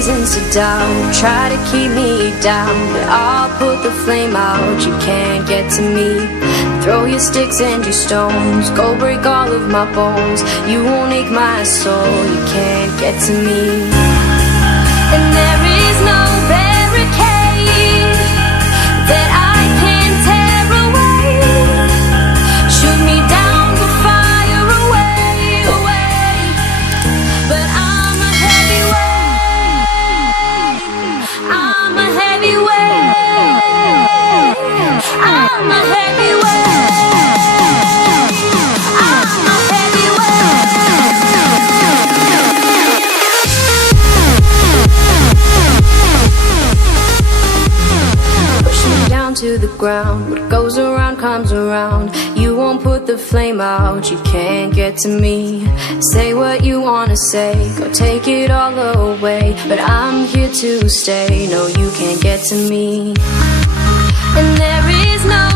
reasons to doubt, try to keep me down, but I'll put the flame out. You can't get to me. Throw your sticks and your stones, go break all of my bones. You won't ache my soul, you can't get to me. And there is no barricade that I can tear away. Shoot me down, we'll fire away, away. But I'm a heavyweight, I'm a heavyweight, I'm a heavyweight. To the ground, what goes around comes around. You won't put the flame out, you can't get to me. Say what you wanna say, go take it all away, but I'm here to stay. No, you can't get to me. And there is no